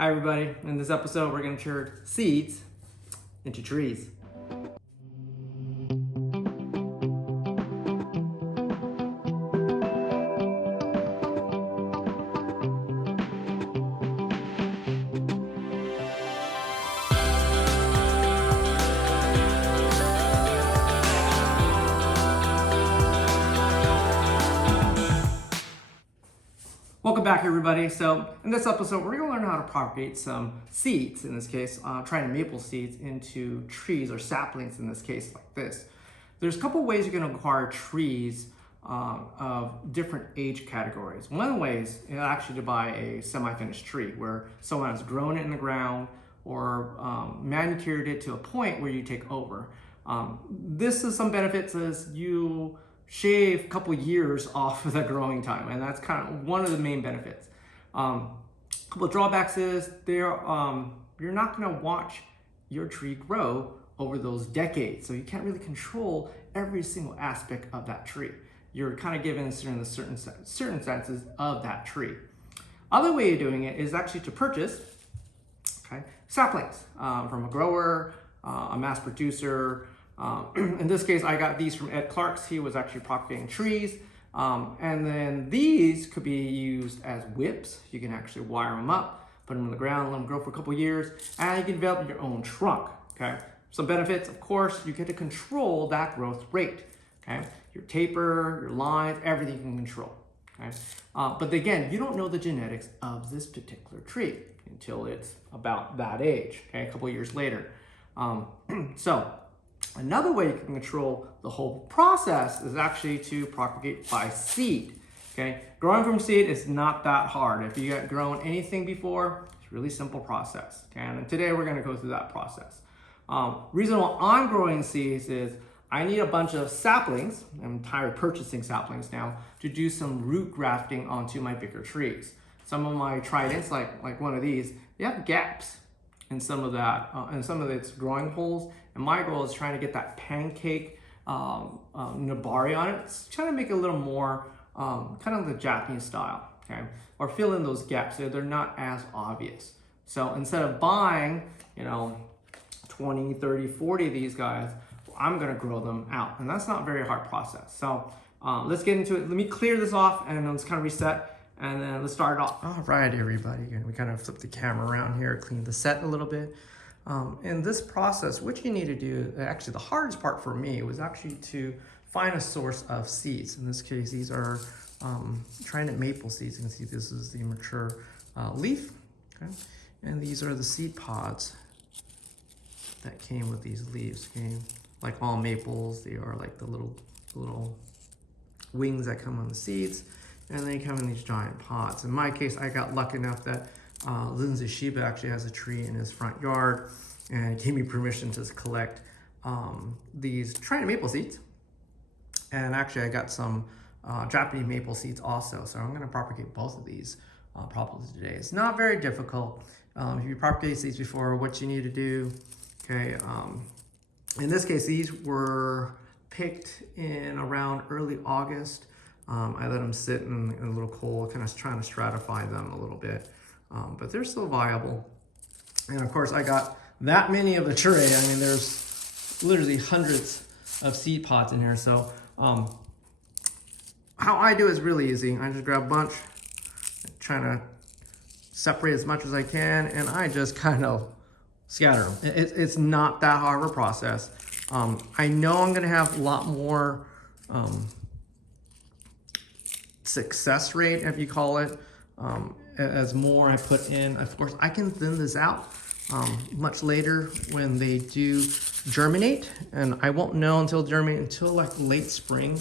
Hi everybody, in this episode we're going to turn seeds into trees. Welcome back everybody. So in this episode we're going to learn how to propagate some seeds, in this case Trident maple seeds, into trees or saplings, in this case like this. There's a couple ways you're going to acquire trees of different age categories. One of the ways is actually to buy a semi-finished tree where someone has grown it in the ground or manicured it to a point where you take over. This is some benefits as you shave a couple years off of the growing time, and that's kind of one of the main benefits. A couple of drawbacks is you're not going to watch your tree grow over those decades, so you can't really control every single aspect of that tree. You're kind of given certain senses of that tree. Other way of doing it is actually to purchase saplings from a grower, a mass producer. In this case, I got these from Ed Clark's. He was actually propagating trees. And then these could be used as whips. You can actually wire them up, put them in the ground, let them grow for a couple years, and you can develop your own trunk, okay? Some benefits, of course, you get to control that growth rate, okay? Your taper, your lines, everything you can control, okay? But again, you don't know the genetics of this particular tree until it's about that age, okay? A couple years later. So another way you can control the whole process is actually to propagate by seed, okay? Growing from seed is not that hard. If you got grown anything before, it's a really simple process, okay? And today we're gonna go through that process. Reason why I'm growing seeds is I need a bunch of saplings. I'm tired of purchasing saplings now to do some root grafting onto my bigger trees. Some of my Tridents, like one of these, they have gaps in some of that, and some of its growing holes. And my goal is trying to get that pancake nabari on it. It's trying to make it a little more kind of the Japanese style, okay? Or fill in those gaps so they're not as obvious. So instead of buying, 20, 30, 40 of these guys, I'm gonna grow them out. And that's not a very hard process. So let's get into it. Let me clear this off and let's kind of reset. And then let's start it off. All right, everybody. We kind of flip the camera around here, clean the set a little bit. In this process, what you need to do, actually the hardest part for me was actually to find a source of seeds. In this case, these are Trident maple seeds. You can see this is the mature leaf, okay? And these are the seed pods that came with these leaves, okay? Like all maples, they are like the little wings that come on the seeds. And they come in these giant pots. In my case, I got lucky enough that Lindsay Shiba actually has a tree in his front yard and gave me permission to collect these Trident maple seeds. And actually I got some Japanese maple seeds also. So I'm gonna propagate both of these probably today. It's not very difficult. If you propagated seeds before, what you need to do, okay, in this case, these were picked in around early August. I let them sit in a little cold, kind of trying to stratify them a little bit, but they're still viable. And of course, I got that many of the tray. I mean, there's literally hundreds of seed pods in here. So how I do it is really easy. I just grab a bunch, trying to separate as much as I can, and I just kind of scatter them. It's not that hard of a process. I know I'm gonna have a lot more success rate, if you call it, as more I put in. Of course, I can thin this out much later when they do germinate, and I won't know until germinate until like late spring.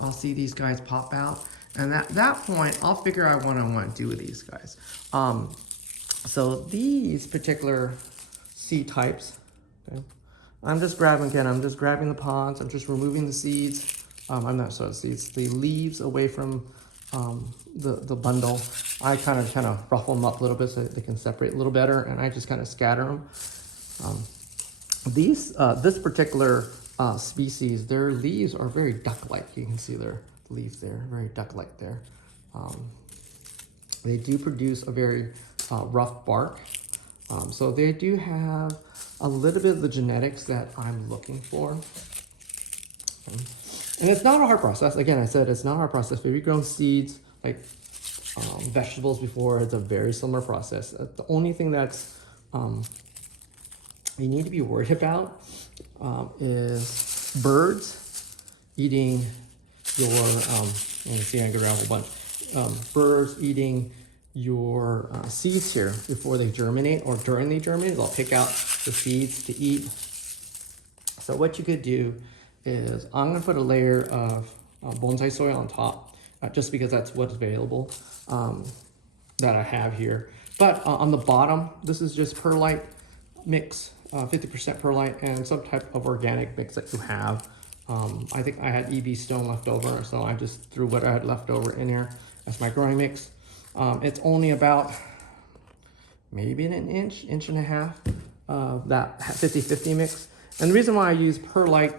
I'll see these guys pop out, and at that point, I'll figure out what I want to do with these guys. So these particular seed types, okay, I'm just grabbing the pods. I'm just removing the seeds. I'm not so seeds, the leaves away from the bundle. I kind of ruffle them up a little bit so they can separate a little better, and I just kind of scatter them. This particular species, their leaves are very duck-like. You can see their leaves there, very duck-like there. They do produce a very rough bark. So they do have a little bit of the genetics that I'm looking for. And it's not a hard process. Again, I said it's not a hard process. If you've grown seeds like vegetables before, it's a very similar process. The only thing that's you need to be worried about is birds eating your, let me see, I can grab a whole bunch. Birds eating your seeds here before they germinate or during they germinate. They'll pick out the seeds to eat. So what you could do is I'm going to put a layer of bonsai soil on top, just because that's what's available that I have here. But on the bottom, this is just perlite mix, 50% perlite and some type of organic mix that you have. I think I had EB stone left over, so I just threw what I had left over in here as my growing mix. It's only about maybe an inch and a half of that 50-50 mix. And the reason why I use perlite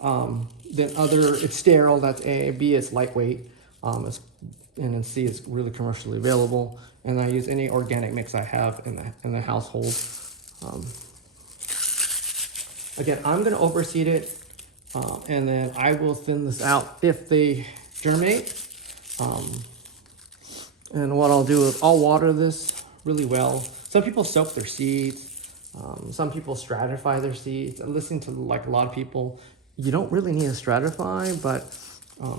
than other, it's sterile, that's A. B, it's lightweight, and then C, it's really commercially available. And I use any organic mix I have in the household. Again, I'm going to overseed it, and then I will thin this out if they germinate. And what I'll do is I'll water this really well. Some people soak their seeds. Some people stratify their seeds. And listening to like a lot of people, you don't really need to stratify, but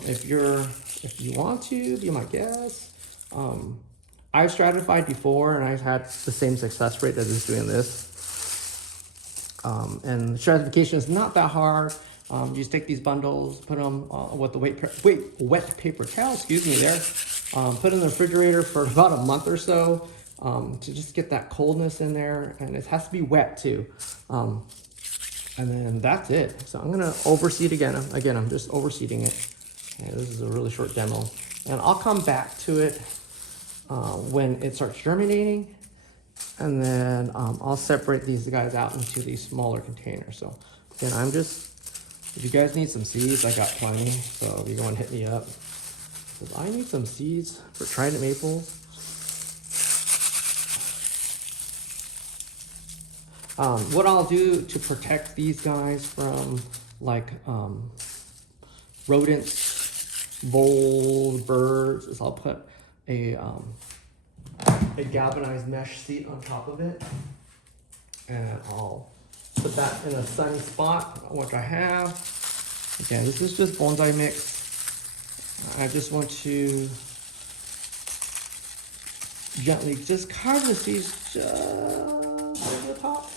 if you want to, be my guest. I've stratified before, and I've had the same success rate as is doing this. And stratification is not that hard. You just take these bundles, put them with the wet paper towel, excuse me there. Put in the refrigerator for about a month or so to just get that coldness in there, and it has to be wet too. And then that's it. So I'm gonna overseed again. Again, I'm just overseeding it. And this is a really short demo. And I'll come back to it when it starts germinating. And then I'll separate these guys out into these smaller containers. So again, if you guys need some seeds, I got plenty. So if you go and hit me up, because I need some seeds for Trident maples. What I'll do to protect these guys from like rodents, voles, birds is I'll put a galvanized mesh seat on top of it, and I'll put that in a sunny spot, which I have. Again, this is just bonsai mix. I just want to gently just cover the seeds just over the top.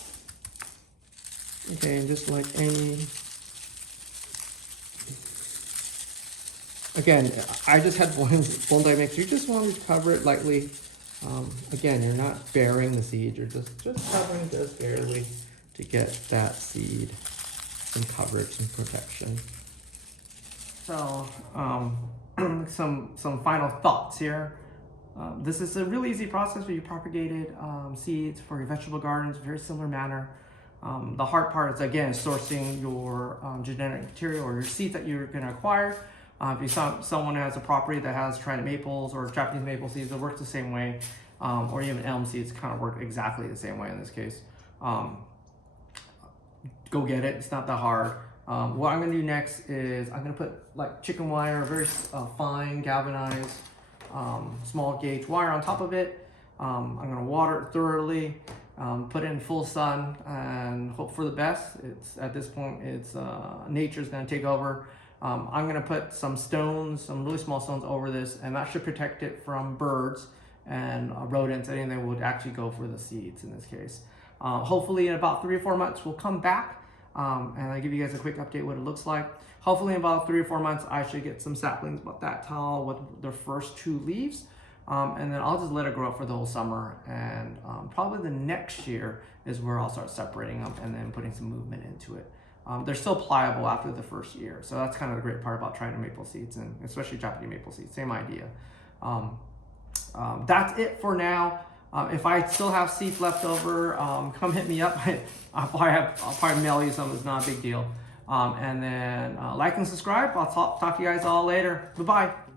Okay, and just like any. Again, I just had bonsai mix. You just want to cover it lightly. Again, you're not burying the seed. You're just covering just barely to get that seed some coverage and protection. So, some final thoughts here. This is a really easy process where you propagated seeds for your vegetable gardens, very similar manner. The hard part is, again, sourcing your genetic material or your seeds that you're going to acquire. If someone has a property that has Trident maples or Japanese maple seeds, it works the same way. Or even elm seeds kind of work exactly the same way in this case. Go get it. It's not that hard. What I'm going to do next is I'm going to put like chicken wire, very fine galvanized small gauge wire on top of it. I'm going to water it thoroughly, put it in full sun, and hope for the best. At this point, nature's going to take over. I'm going to put some stones, some really small stones over this, and that should protect it from birds and rodents, anything that would actually go for the seeds in this case. Hopefully in about 3 or 4 months, we'll come back and I'll give you guys a quick update what it looks like. Hopefully in about 3 or 4 months, I should get some saplings about that tall with the first 2 leaves. And then I'll just let it grow for the whole summer. And probably the next year is where I'll start separating them and then putting some movement into it. They're still pliable after the first year. So that's kind of the great part about trying to maple seeds, and especially Japanese maple seeds, same idea. That's it for now. If I still have seeds left over, come hit me up. I'll probably mail you some, it's not a big deal. And then like and subscribe. I'll talk to you guys all later. Bye-bye.